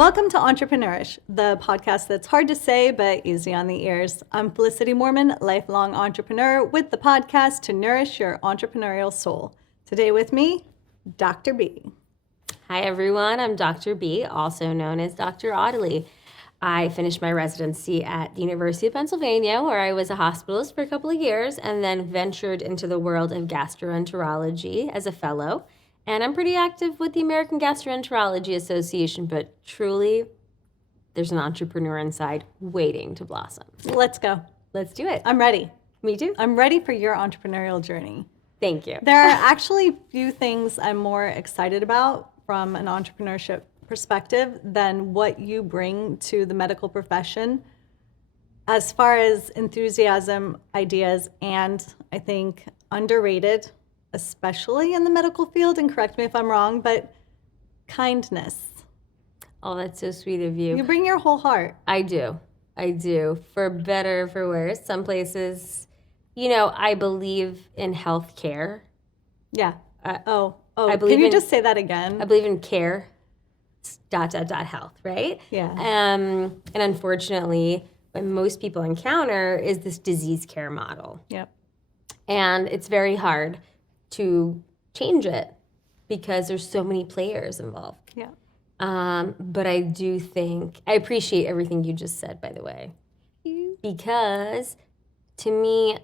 Welcome to EntrepreNourish, the podcast that's hard to say but easy on the ears. I'm Felicity Mormon, lifelong entrepreneur with the podcast to nourish your entrepreneurial soul. Today with me, Dr. B. Hi everyone, I'm Dr. B, also known as Dr. Audley. I finished my residency at the University of Pennsylvania, where I was a hospitalist for a couple of years, and then ventured into the world of gastroenterology as a fellow. And I'm pretty active with the American Gastroenterology Association, but truly, there's an entrepreneur inside waiting to blossom. Let's go. Let's do it. I'm ready. Me too. I'm ready for your entrepreneurial journey. Thank you. There are actually few things I'm more excited about from an entrepreneurship perspective than what you bring to the medical profession as far as enthusiasm, ideas, and I think underrated, especially in the medical field, and correct me if I'm wrong, but kindness. Oh, that's so sweet of you. You bring your whole heart. I do. For better, for worse. Some places, I believe in healthcare. Yeah. I Can believe you just say that again? I believe in care, ... health, right? Yeah. And unfortunately, what most people encounter is this disease care model. Yep. And it's very hard to change it because there's so many players involved. Yeah. But I do think, I appreciate everything you just said, by the way, because to me,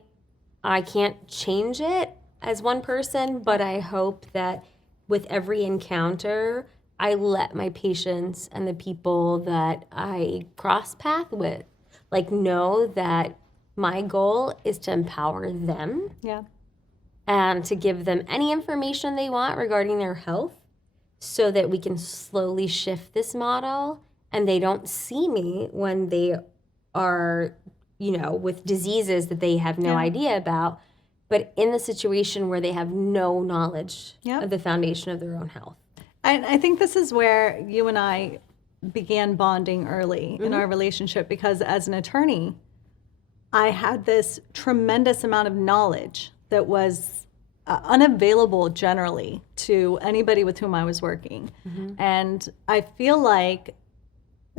I can't change it as one person, but I hope that with every encounter, I let my patients and the people that I cross path with, know that my goal is to empower them. Yeah. And to give them any information they want regarding their health so that we can slowly shift this model and they don't see me when they are, with diseases that they have no idea about, but in the situation where they have no knowledge of the foundation of their own health. I think this is where you and I began bonding early in our relationship, because as an attorney, I had this tremendous amount of knowledge that was unavailable generally to anybody with whom I was working. And I feel like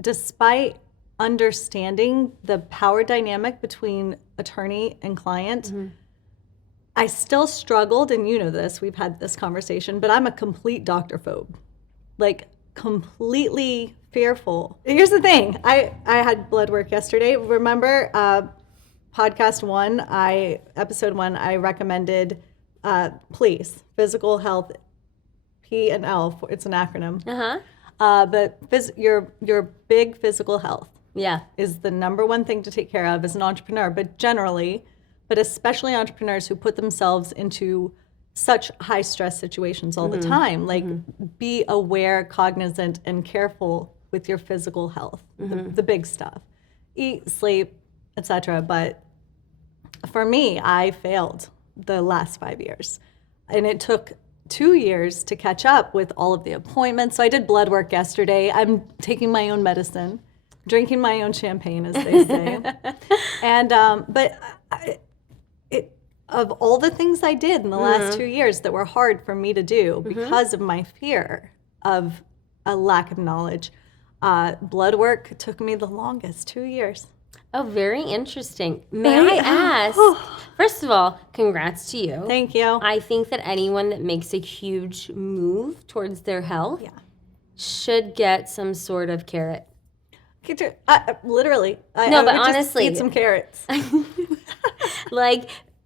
despite understanding the power dynamic between attorney and client, I still struggled, and you know this, we've had this conversation, but I'm a complete doctor phobe, completely fearful. Here's the thing, I had blood work yesterday. Remember podcast one, episode one, I recommended please, physical health, P and L, it's an acronym. But your big physical health is the number one thing to take care of as an entrepreneur, but especially entrepreneurs who put themselves into such high stress situations all the time. Be aware, cognizant, and careful with your physical health, the big stuff. Eat, sleep, etc. But for me, I failed the last 5 years. And it took 2 years to catch up with all of the appointments. So I did blood work yesterday. I'm taking my own medicine, drinking my own champagne, as they say. And of all the things I did in the last 2 years that were hard for me to do because of my fear of a lack of knowledge, blood work took me the longest, 2 years. Oh, very interesting. May I ask, first of all, congrats to you. Thank you. I think that anyone that makes a huge move towards their health should get some sort of carrot. Literally. But honestly, just eat some carrots.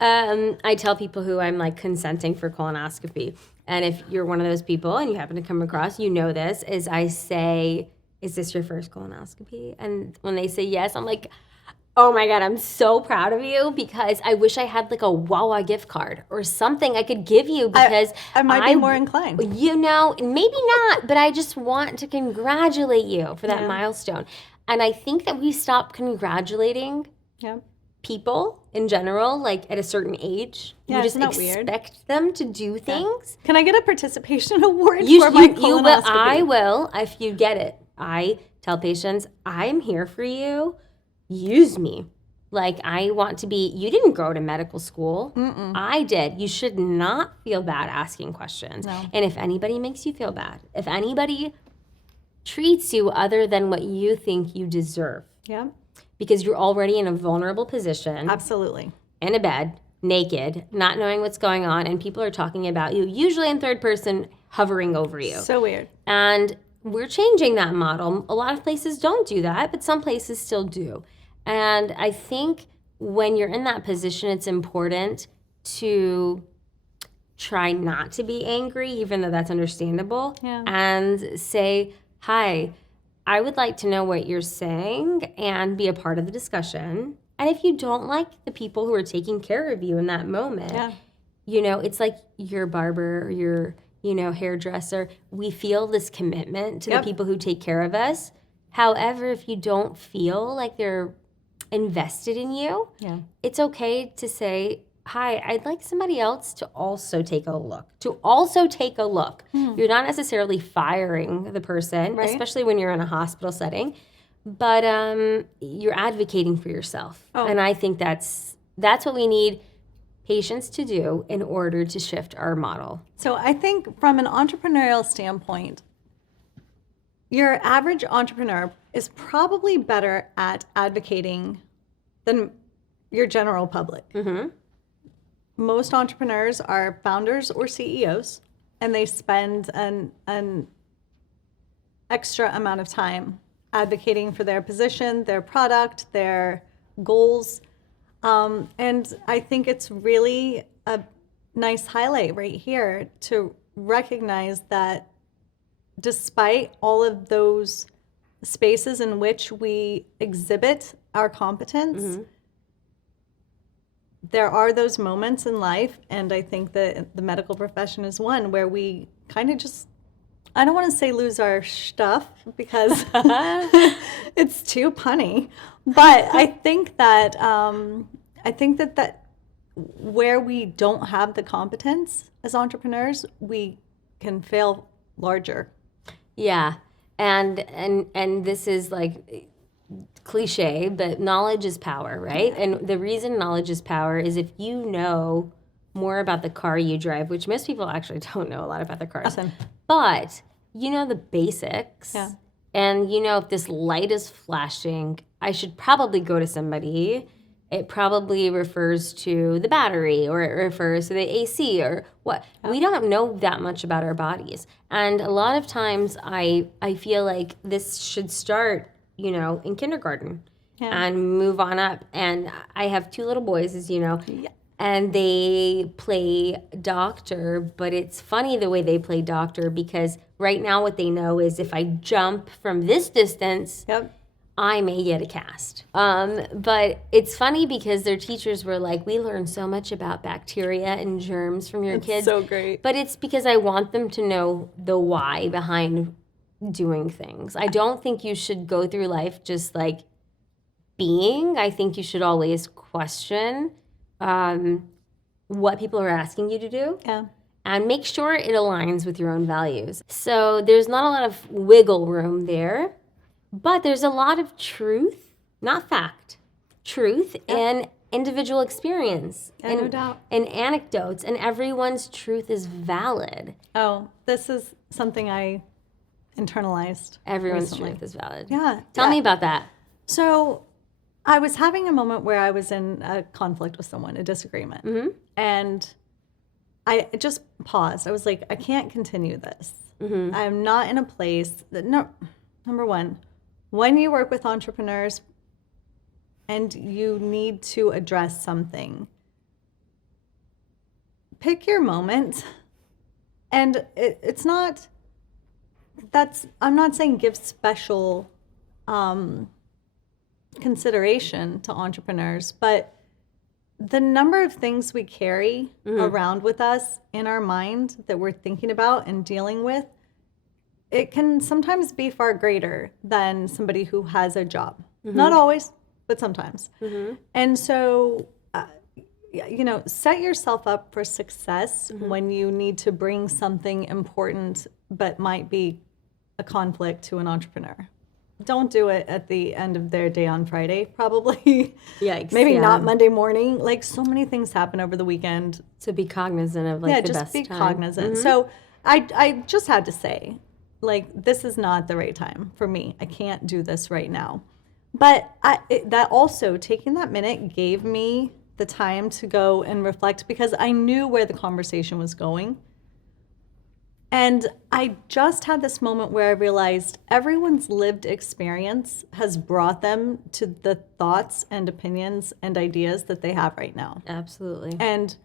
I tell people who I'm consenting for colonoscopy, and if you're one of those people and you happen to come across, this, is I say, is this your first colonoscopy? And when they say yes, I'm like, oh my God, I'm so proud of you, because I wish I had a Wawa gift card or something I could give you, because I might be more inclined. Maybe not, but I just want to congratulate you for that milestone. And I think that we stop congratulating people in general, at a certain age. You just expect them to do things. Can I get a participation award for my colonoscopy? I will, if you get it. I tell patients, I'm here for you. Use me. I want to be, you didn't go to medical school. I did. You should not feel bad asking questions. No. And if anybody makes you feel bad, if anybody treats you other than what you think you deserve. Yeah, Because you're already in a vulnerable position. absolutely. In a bed, naked, not knowing what's going on, and people are talking about you, usually in third person, hovering over you. So weird. And we're changing that model. A lot of places don't do that, but some places still do. And I think when you're in that position, it's important to try not to be angry, even though that's understandable, Yeah. and say, hi, I would like to know what you're saying and be a part of the discussion. And if you don't like the people who are taking care of you in that moment, Yeah. you know, it's like your barber or your, you know, hairdresser. We feel this commitment to Yep. the people who take care of us. However, if you don't feel like they're invested in you, Yeah. it's okay to say, hi, I'd like somebody else to also take a look. You're not necessarily firing the person, Right. especially when you're in a hospital setting, but you're advocating for yourself. Oh. And I think that's what we need patients to do in order to shift our model. So I think from an entrepreneurial standpoint, your average entrepreneur is probably better at advocating than your general public. Mm-hmm. Most entrepreneurs are founders or CEOs, and they spend an extra amount of time advocating for their position, their product, their goals. And I think it's really a nice highlight right here to recognize that despite all of those spaces in which we exhibit our competence, there are those moments in life, and I think that the medical profession is one where we kind of just, I don't want to say lose our stuff because it's too punny, but I think that that where we don't have the competence as entrepreneurs, we can fail larger. Yeah. And this is like cliche, but knowledge is power, right? And the reason knowledge is power is if you know more about the car you drive, which most people actually don't know a lot about their cars. Awesome. But you know the basics. Yeah. And you know if this light is flashing, I should probably go to somebody. It probably refers to the battery or it refers to the AC or what. We don't know that much about our bodies. And a lot of times I feel like this should start, you know, in kindergarten and move on up. And I have 2 little boys, as you know, and they play doctor, but it's funny the way they play doctor because right now what they know is if I jump from this distance, Yep. I may get a cast. But it's funny because their teachers were like, we learn so much about bacteria and germs from your kids. So great. But it's because I want them to know the why behind doing things. I don't think you should go through life just like being. I think you should always question what people are asking you to do. Yeah. And make sure it aligns with your own values. So there's not a lot of wiggle room there. But there's a lot of truth, not fact, truth and individual experience No doubt. and anecdotes, and everyone's truth is valid. Oh, this is something I internalized. Everyone's recently. truth is valid. Yeah. Tell me about that. So I was having a moment where I was in a conflict with someone, a disagreement. Mm-hmm. And I just paused. I was like, I can't continue this. Mm-hmm. I'm not in a place that, number one, when you work with entrepreneurs and you need to address something, pick your moment. And it's not, I'm not saying give special consideration to entrepreneurs, but the number of things we carry around with us in our mind that we're thinking about and dealing with, it can sometimes be far greater than somebody who has a job. Not always, but sometimes. And so, you know, set yourself up for success when you need to bring something important but might be a conflict to an entrepreneur. Don't do it at the end of their day on Friday, probably. Yikes. Maybe yeah. not Monday morning. Like, so many things happen over the weekend. So be cognizant of like the just best be time. cognizant. So I just had to say, like, this is not the right time for me. I can't do this right now. But that also, taking that minute gave me the time to go and reflect because I knew where the conversation was going. And I just had this moment where I realized everyone's lived experience has brought them to the thoughts and opinions and ideas that they have right now. Absolutely. And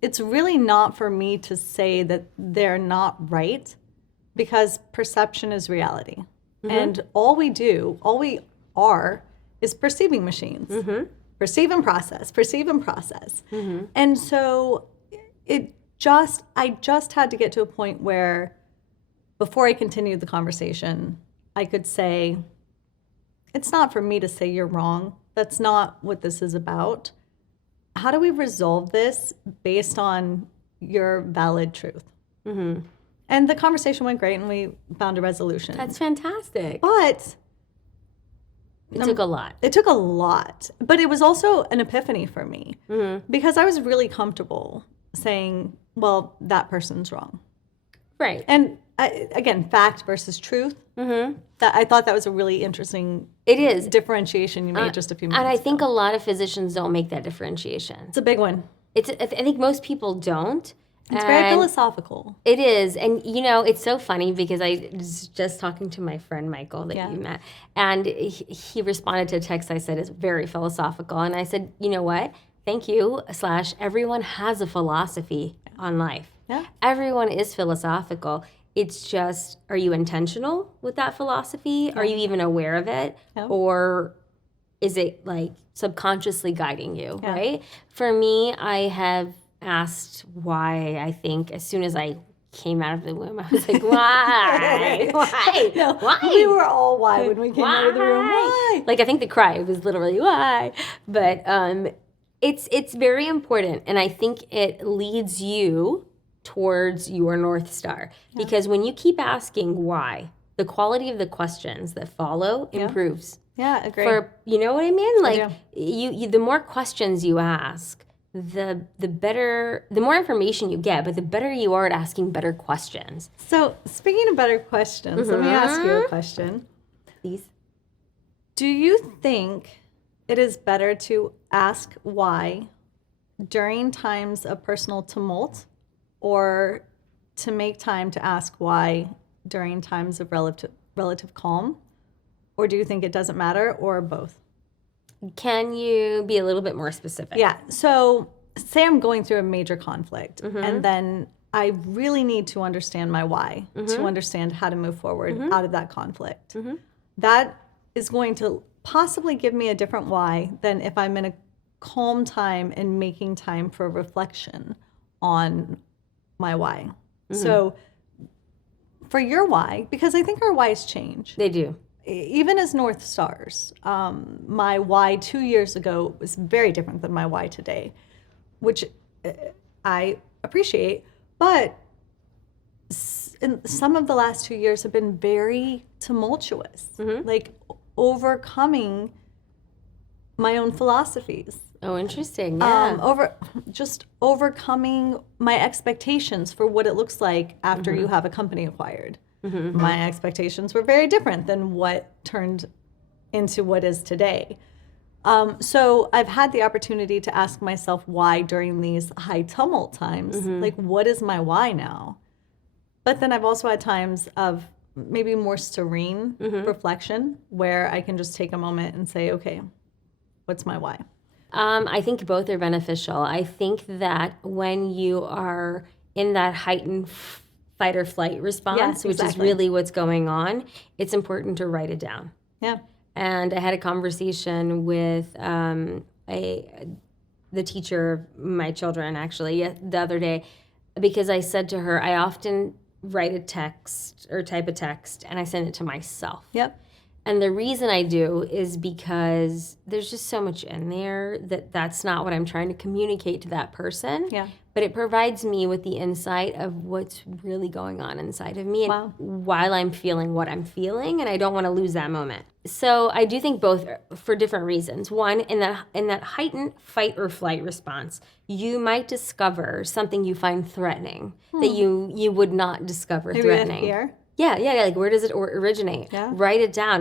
it's really not for me to say that they're not right because perception is reality. And all we are is perceiving machines. Perceive and process, perceive and process. And so I just had to get to a point where before I continued the conversation, I could say, it's not for me to say you're wrong. That's not what this is about. How do we resolve this based on your valid truth? And the conversation went great and we found a resolution. That's fantastic. But it took a lot. It took a lot. But it was also an epiphany for me because I was really comfortable saying, well, that person's wrong. Right. And again, fact versus truth. That I thought that was a really interesting differentiation you made just a few minutes ago. And I think a lot of physicians don't make that differentiation. It's a big one. I think most people don't. It's very philosophical. It is. And, it's so funny because I was just talking to my friend Michael that you met. And he responded to a text I said is very philosophical. And I said, you know what? Thank you, / everyone has a philosophy on life. Yeah. Everyone is philosophical. It's just, are you intentional with that philosophy? Are you even aware of it? Or is it like subconsciously guiding you, right? For me, I have asked why. I think as soon as I came out of the womb, I was like, why? Why? No, why? We were all why when we came out of the room. Why? Like, I think the cry was literally why. But it's very important. And I think it leads you towards your North Star. Because when you keep asking why, the quality of the questions that follow improves. Yeah, agree. You know what I mean? Like, I you the more questions you ask, the better, the more information you get, but the better you are at asking better questions. So, speaking of better questions, let me ask you a question. Please. Do you think it is better to ask why during times of personal tumult or to make time to ask why during times of relative calm? Or do you think it doesn't matter, or both? Can you be a little bit more specific? Yeah. So say I'm going through a major conflict and then I really need to understand my why to understand how to move forward out of that conflict. That is going to possibly give me a different why than if I'm in a calm time and making time for reflection on my why. So for your why, because I think our whys change. They do. Even as North Stars, my why 2 years ago was very different than my why today, which I appreciate. But some of the last 2 years have been very tumultuous, like overcoming my own philosophies. Oh, interesting. Yeah. Overcoming my expectations for what it looks like after you have a company acquired. My expectations were very different than what turned into what is today. So I've had the opportunity to ask myself why during these high tumult times, like what is my why now? But then I've also had times of maybe more serene reflection where I can just take a moment and say, okay, what's my why? I think both are beneficial. I think that when you are in that heightened fight or flight response, which is really what's going on, it's important to write it down. Yeah. And I had a conversation with the teacher of my children, actually, the other day, because I said to her, I often write a text or type a text, and I send it to myself. Yep. And the reason I do is because there's just so much in there that's not what I'm trying to communicate to that person. Yeah. But it provides me with the insight of what's really going on inside of me and while I'm feeling what I'm feeling, and I don't want to lose that moment. So I do think both are for different reasons. One, in that heightened fight or flight response, you might discover something you find threatening that you would not discover Maybe threatening. a fear? Yeah, like where does it originate? Yeah. Write it down.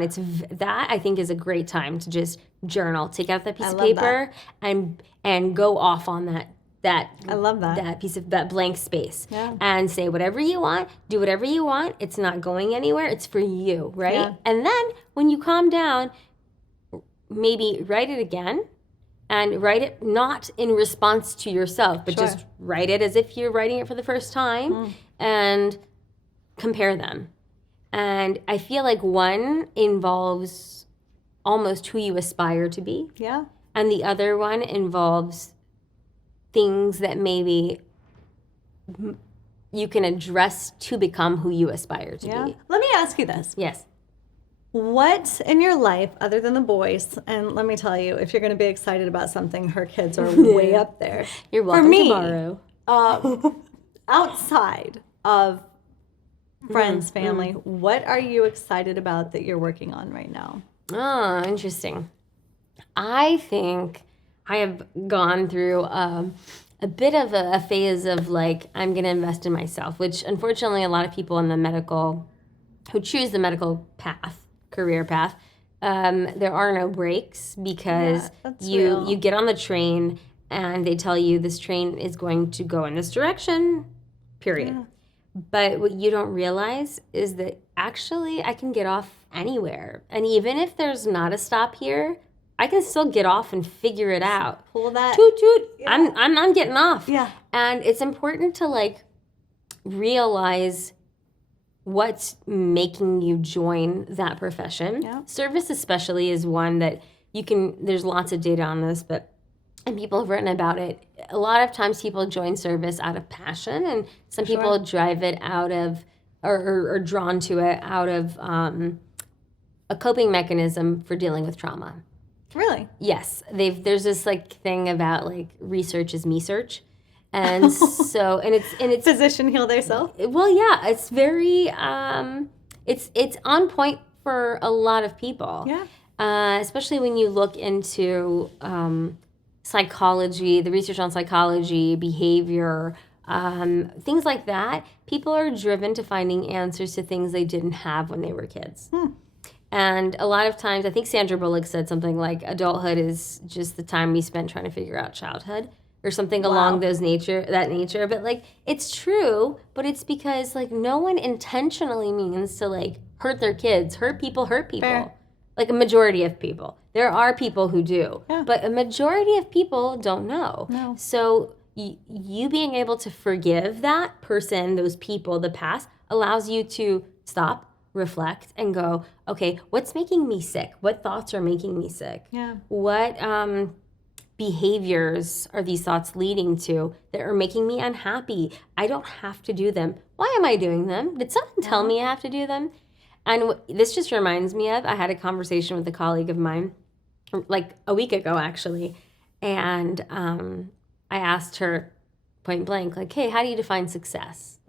That I think is a great time to just journal. Take out that piece of love paper and go off on that I love that. that blank space. Yeah. And say whatever you want, do whatever you want. It's not going anywhere. It's for you, right? Yeah. And then when you calm down, maybe write it again. And write it not in response to yourself, but just write it as if you're writing it for the first time and compare them. And I feel like one involves almost who you aspire to be. Yeah. And the other one involves things that maybe you can address to become who you aspire to be. Let me ask you this. Yes. What in your life, other than the boys, and let me tell you, if you're going to be excited about something, her kids are way up there. You're welcome to borrow. Outside of friends, family, what are you excited about that you're working on right now? Oh, interesting. I think I have gone through a bit of a phase of like, I'm going to invest in myself, which unfortunately a lot of people in the medical, who choose the medical career path, there are no breaks because you get on the train and they tell you this train is going to go in this direction, period. Yeah. But what you don't realize is that actually I can get off anywhere. And even if there's not a stop here, I can still get off and figure it out. Pull that. Toot toot. Yeah. I'm getting off. Yeah. And it's important to like realize what's making you join that profession. Yeah. Service especially is one that there's lots of data on this, and people have written about it. A lot of times people join service out of passion, and some people drive it out of, or drawn to it out of a coping mechanism for dealing with trauma. Really? Yes. There's this like thing about like research is me search. And so, and it's physician heal thyself. Well, yeah, it's very, it's on point for a lot of people. Yeah. Especially when you look into psychology, the research on psychology, behavior, things like that. People are driven to finding answers to things they didn't have when they were kids. And a lot of times, I think Sandra Bullock said something like, adulthood is just the time we spent trying to figure out childhood. Or something along that nature. But like, it's true, but it's because like no one intentionally means to like hurt their kids, hurt people. Fair. Like a majority of people. There are people who do, yeah. But a majority of people don't know. No. So you being able to forgive that person, those people, the past, allows you to stop, reflect, and go, okay, what's making me sick? What thoughts are making me sick? Yeah. What behaviors are these thoughts leading to that are making me unhappy? I don't have to do them. Why am I doing them? Did someone tell me I have to do them? And this just reminds me of, I had a conversation with a colleague of mine like a week ago, actually. And I asked her point blank, like, hey, how do you define success?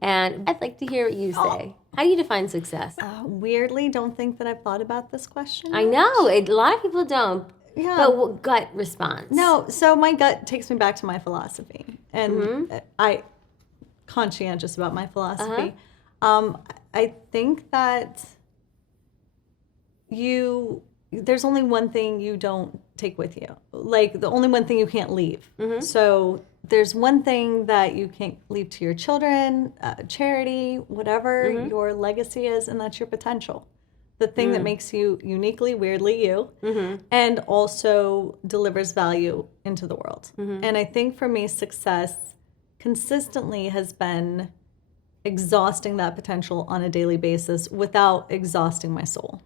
And I'd like to hear what you say. How do you define success? Weirdly, don't think that I've thought about this question. I know. A lot of people don't. Yeah. But gut response. No, so my gut takes me back to my philosophy. And I conscientious about my philosophy. I think that there's only one thing you don't take with you. Like, the only one thing you can't leave. So there's one thing that you can't leave to your children, charity, whatever your legacy is, and that's your potential. The thing that makes you uniquely, weirdly you, and also delivers value into the world. And I think for me, success consistently has been exhausting that potential on a daily basis without exhausting my soul.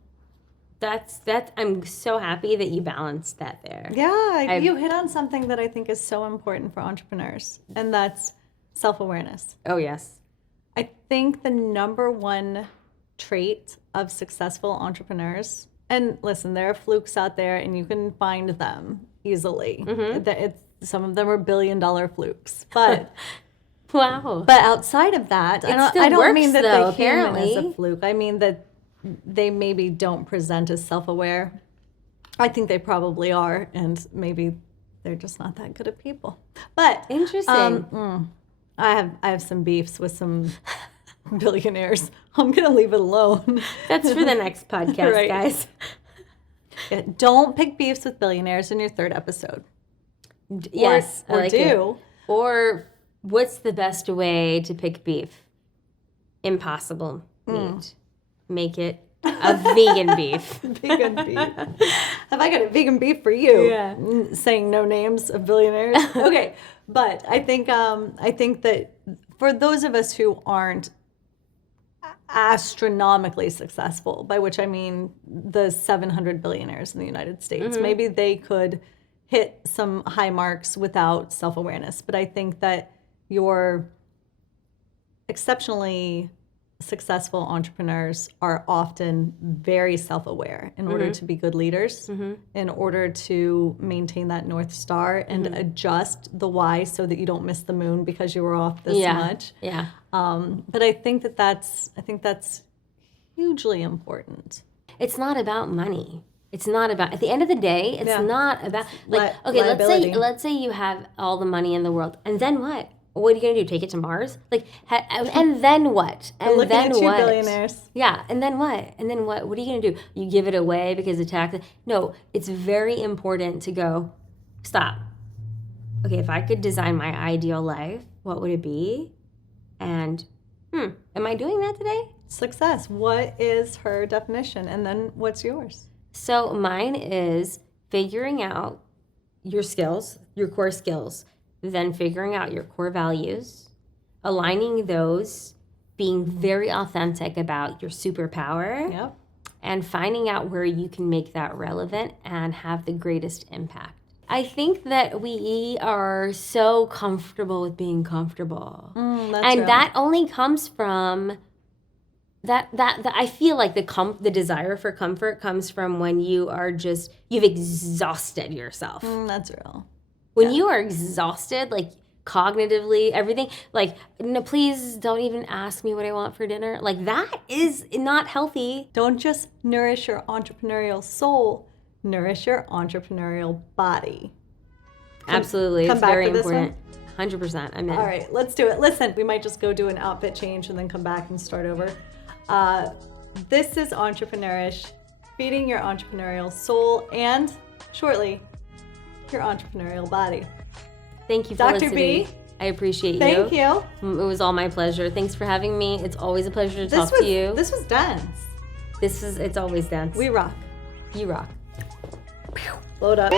That's I'm so happy that you balanced that there. Yeah, you hit on something that I think is so important for entrepreneurs, and that's self-awareness. Oh, yes. I think the number one trait of successful entrepreneurs, and listen, there are flukes out there and you can find them easily. Some of them are billion-dollar flukes, but wow. But outside of that, I don't mean that though, the human apparently is a fluke. I mean that they maybe don't present as self-aware. I think they probably are, and maybe they're just not that good at people. But interesting. I have some beefs with some billionaires. I'm going to leave it alone. That's for the next podcast, Right. guys. Yeah, don't pick beefs with billionaires in your third episode. Yes, Or I like do. it. Or what's the best way to pick beef? Impossible meat. Make it a vegan beef. Vegan beef. Have I got a vegan beef for you? Yeah. Saying no names of billionaires. Okay, but I think that for those of us who aren't astronomically successful, by which I mean the 700 billionaires in the United States, maybe they could hit some high marks without self-awareness. But I think that your exceptionally successful entrepreneurs are often very self-aware in order to be good leaders, in order to maintain that North Star and adjust the why so that you don't miss the moon because you were off this much. Yeah. But I think that's hugely important. It's not about money. It's not about, at the end of the day, it's not about, like, liability. let's say you have all the money in the world, and then what? What are you going to do? Take it to Mars? Like, and then what? And Looking then at you, what? billionaires. Yeah, and then what? And then what? What are you going to do? You give it away because of taxes? No, it's very important to go, stop. Okay, if I could design my ideal life, what would it be? And, am I doing that today? Success. What is her definition? And then what's yours? So mine is figuring out your skills, your core skills, then figuring out your core values, aligning those, being very authentic about your superpower, Yep. and finding out where you can make that relevant and have the greatest impact. I think that we are so comfortable with being comfortable. That's real. That only comes from that I feel like the desire for comfort comes from when you've exhausted yourself. That's real. When you are exhausted, like cognitively, everything, like, no, please don't even ask me what I want for dinner. Like, that is not healthy. Don't just nourish your entrepreneurial soul, nourish your entrepreneurial body. Absolutely. come It's back very for this important. 100%. I'm in. All right, let's do it. Listen, we might just go do an outfit change and then come back and start over. This is EntrepreNourish, feeding your entrepreneurial soul and, shortly, your entrepreneurial body. Thank you, Dr. Felicity. B, I appreciate thank you. you. It was all my pleasure. Thanks for having me. It's always a pleasure to talk to you. This was dense. It's always dance. We rock. You rock. Load up.